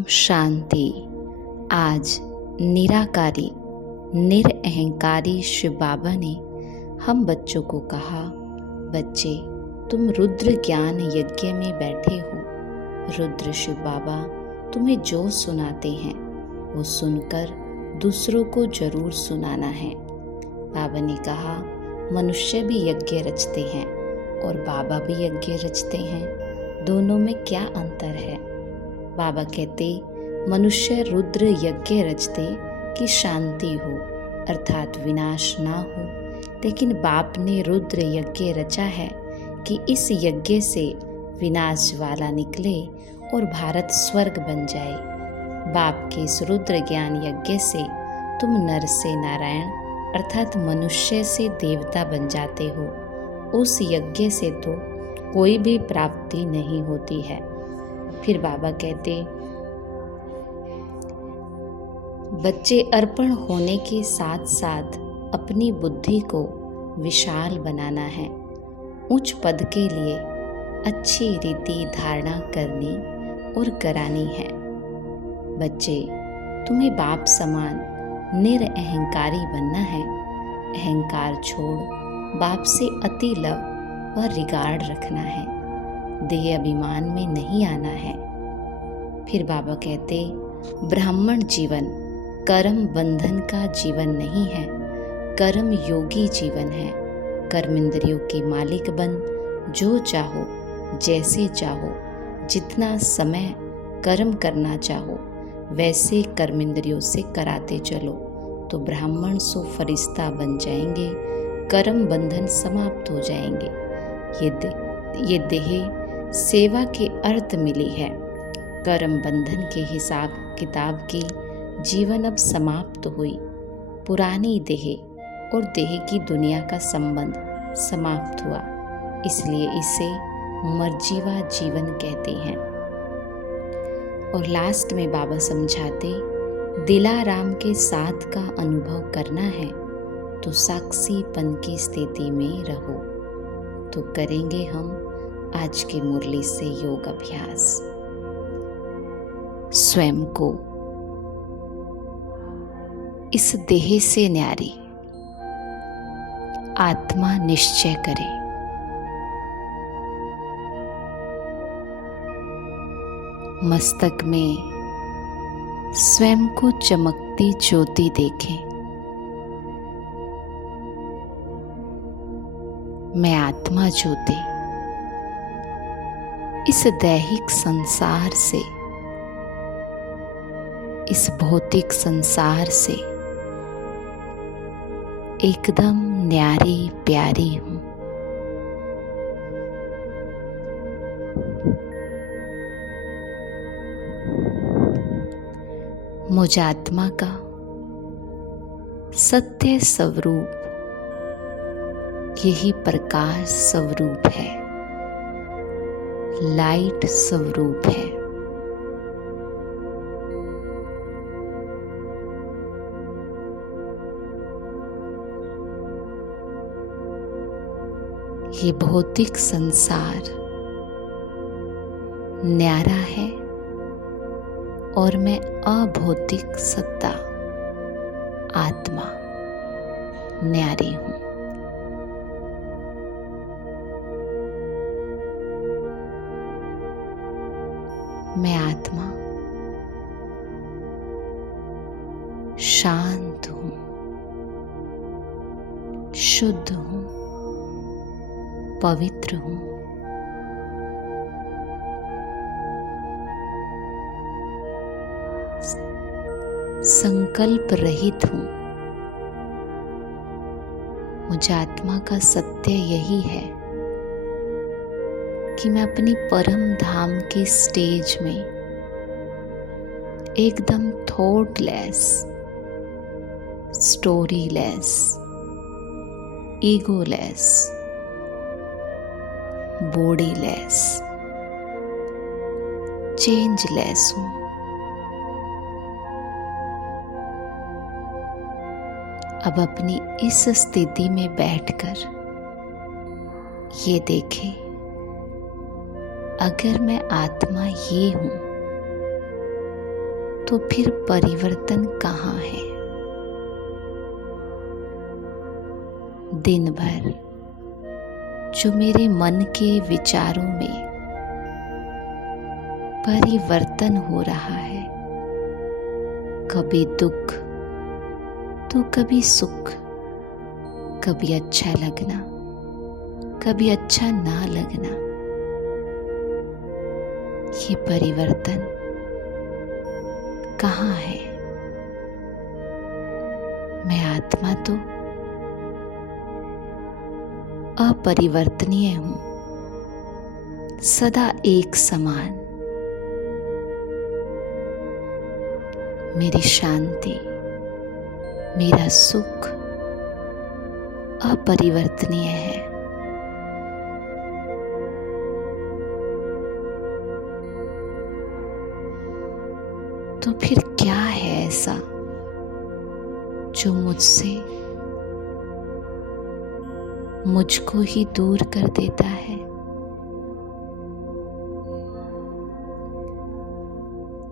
ओम शांति। आज निराकारी निरअहंकारी शिव बाबा ने हम बच्चों को कहा, बच्चे तुम रुद्र ज्ञान यज्ञ में बैठे हो। रुद्र शिव बाबा तुम्हें जो सुनाते हैं वो सुनकर दूसरों को जरूर सुनाना है। बाबा ने कहा, मनुष्य भी यज्ञ रचते हैं और बाबा भी यज्ञ रचते हैं, दोनों में क्या अंतर है? बाबा कहते, मनुष्य रुद्र यज्ञ रचते कि शांति हो अर्थात विनाश ना हो, लेकिन बाप ने रुद्र यज्ञ रचा है कि इस यज्ञ से विनाश वाला निकले और भारत स्वर्ग बन जाए। बाप के इस रुद्र ज्ञान यज्ञ से तुम नर से नारायण अर्थात मनुष्य से देवता बन जाते हो। उस यज्ञ से तो कोई भी प्राप्ति नहीं होती है। फिर बाबा कहते, बच्चे अर्पण होने के साथ साथ अपनी बुद्धि को विशाल बनाना है। उच्च पद के लिए अच्छी रीति धारणा करनी और करानी है। बच्चे तुम्हें बाप समान निरअहंकारी बनना है। अहंकार छोड़ बाप से अति लव और रिगार्ड रखना है। देह अभिमान में नहीं आना है। फिर बाबा कहते, ब्राह्मण जीवन कर्म बंधन का जीवन नहीं है, कर्म योगी जीवन है। कर्म इंद्रियों के मालिक बन, जो चाहो जैसे चाहो जितना समय कर्म करना चाहो वैसे कर्म इंद्रियों से कराते चलो तो ब्राह्मण सो फरिश्ता बन जाएंगे, कर्म बंधन समाप्त हो जाएंगे। ये देह सेवा के अर्थ मिली है। कर्म बंधन के हिसाब किताब की जीवन अब समाप्त हुई। पुरानी देह और देह की दुनिया का संबंध समाप्त हुआ, इसलिए इसे मर्जीवा जीवन कहते हैं। और लास्ट में बाबा समझाते, दिलाराम के साथ का अनुभव करना है तो साक्षीपन की स्थिति में रहो। तो करेंगे हम आज की मुरली से योग अभ्यास। स्वयं को इस देह से न्यारी आत्मा निश्चय करें। मस्तक में स्वयं को चमकती ज्योति देखें। मैं आत्मा ज्योति इस दैहिक संसार से, इस भौतिक संसार से एकदम न्यारी प्यारी हूं। मुझ आत्मा का सत्य स्वरूप यही प्रकाश स्वरूप है, लाइट स्वरूप है। ये भौतिक संसार न्यारा है और मैं अभौतिक सत्ता आत्मा न्यारी हूं। मैं आत्मा शांत हूं, शुद्ध हूं, पवित्र हूं। संकल्प रहित हूं। मुझ आत्मा का सत्य यही है कि मैं अपनी परम धाम के स्टेज में एकदम थॉटलेस, स्टोरीलेस, ईगोलेस, बॉडीलेस, चेंजलेस हूं। अब अपनी इस स्थिति में बैठकर ये देखें, अगर मैं आत्मा ये हूं तो फिर परिवर्तन कहाँ है? दिन भर जो मेरे मन के विचारों में परिवर्तन हो रहा है, कभी दुख तो कभी सुख, कभी अच्छा लगना, कभी अच्छा ना लगना, ये परिवर्तन कहाँ है? मैं आत्मा तो अपरिवर्तनीय हूं, सदा एक समान। मेरी शांति, मेरा सुख अपरिवर्तनीय है। तो फिर क्या है ऐसा जो मुझसे मुझको ही दूर कर देता है?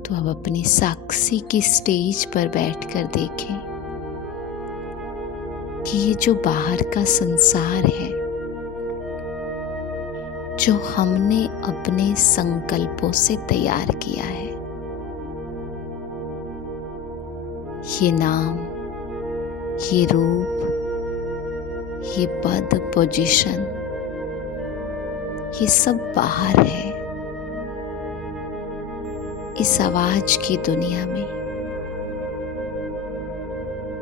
तो अब अपनी साक्षी की स्टेज पर बैठकर देखें कि ये जो बाहर का संसार है, जो हमने अपने संकल्पों से तैयार किया है, ये नाम, ये रूप, ये पद, पोजीशन, ये सब बाहर है, इस आवाज की दुनिया में,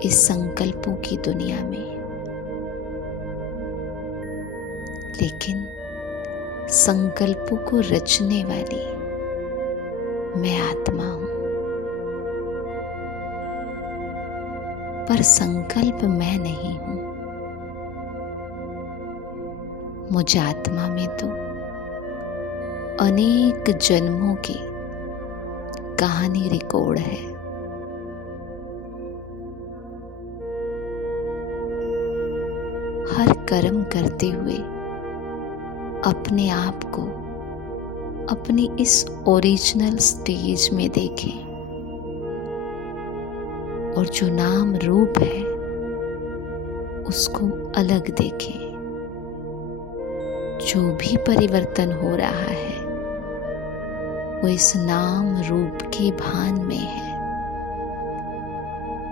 इस संकल्पों की दुनिया में। लेकिन संकल्पों को रचने वाली मैं आत्मा हूं, पर संकल्प मैं नहीं हूं। मुझ आत्मा में तो अनेक जन्मों की कहानी रिकॉर्ड है। हर कर्म करते हुए अपने आप को अपनी इस ओरिजिनल स्टेज में देखें, और जो नाम रूप है उसको अलग देखें। जो भी परिवर्तन हो रहा है वो इस नाम रूप के भान में है,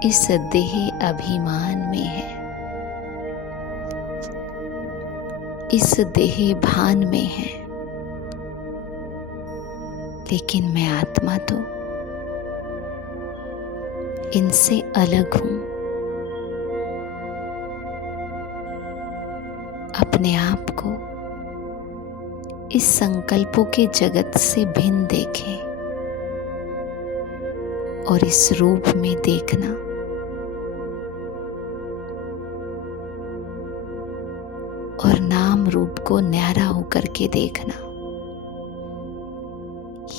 इस देह अभिमान में है, इस देह भान में है। लेकिन मैं आत्मा तो इनसे अलग हूं। अपने आप को इस संकल्पों के जगत से भिन्न देखें, और इस रूप में देखना और नाम रूप को न्यारा होकर के देखना,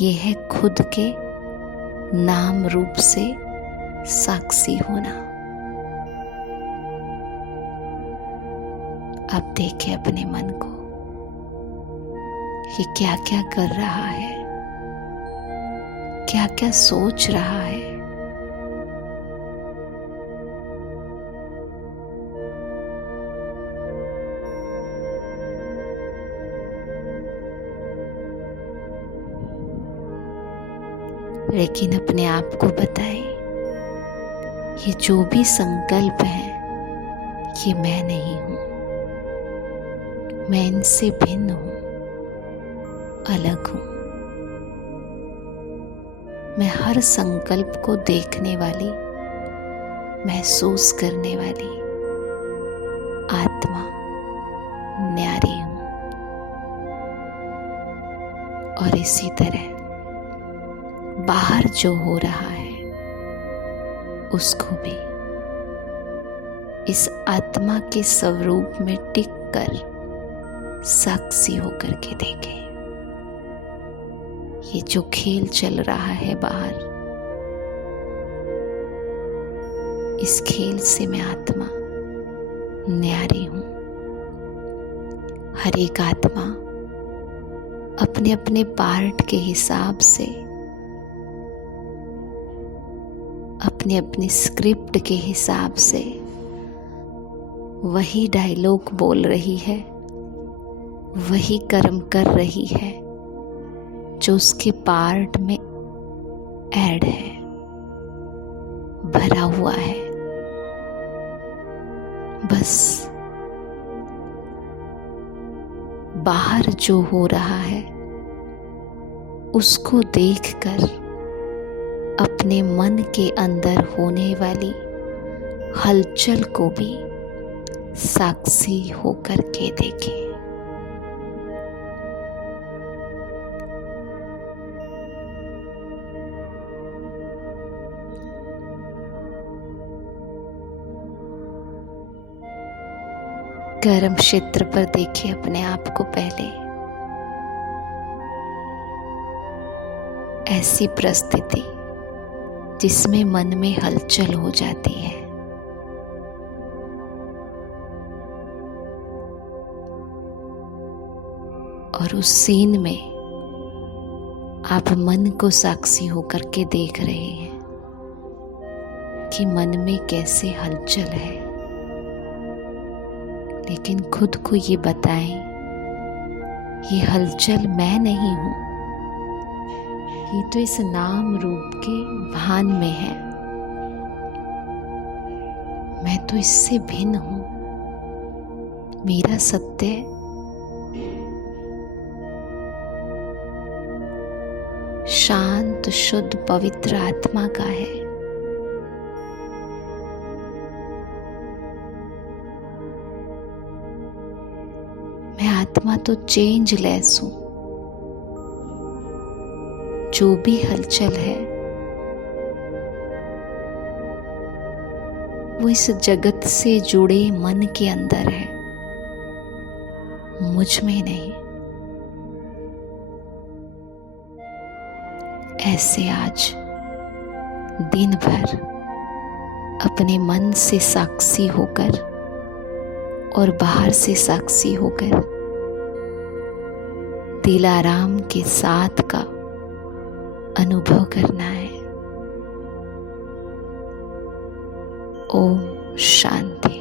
ये है खुद के नाम रूप से साक्षी होना। अब देखें अपने मन को, ये क्या क्या कर रहा है, क्या क्या सोच रहा है। लेकिन अपने आप को बताएं, ये जो भी संकल्प है ये मैं नहीं हूं, मैं इनसे भिन्न हूं, अलग हूं। मैं हर संकल्प को देखने वाली, महसूस करने वाली आत्मा, न्यारी हूं। और इसी तरह बाहर जो हो रहा है उसको भी इस आत्मा के स्वरूप में टिक कर साक्षी होकर के देखें। ये जो खेल चल रहा है बाहर, इस खेल से मैं आत्मा न्यारी हूं। हर एक आत्मा अपने अपने पार्ट के हिसाब से अपने अपने स्क्रिप्ट के हिसाब से वही डायलॉग बोल रही है, वही कर्म कर रही है जो उसके पार्ट में ऐड है, भरा हुआ है। बस बाहर जो हो रहा है उसको देखकर अपने मन के अंदर होने वाली हलचल को भी साक्षी होकर के देखें। कर्म क्षेत्र पर देखिए अपने आप को पहले। ऐसी परिस्थिति जिसमें मन में हलचल हो जाती है, और उस सीन में आप मन को साक्षी होकर के देख रहे हैं कि मन में कैसे हलचल है। लेकिन खुद को ये बताएं, ये हलचल मैं नहीं हूं, ये तो इस नाम रूप के भान में है। मैं तो इससे भिन्न हूं। मेरा सत्य शांत, शुद्ध, पवित्र आत्मा का है। मैं आत्मा तो चेंजलेस हूं। जो भी हलचल है वो इस जगत से जुड़े मन के अंदर है, मुझ में नहीं। ऐसे आज दिन भर अपने मन से साक्षी होकर और बाहर से साक्षी होकर दिलाराम के साथ का अनुभव करना है। ओम शांति।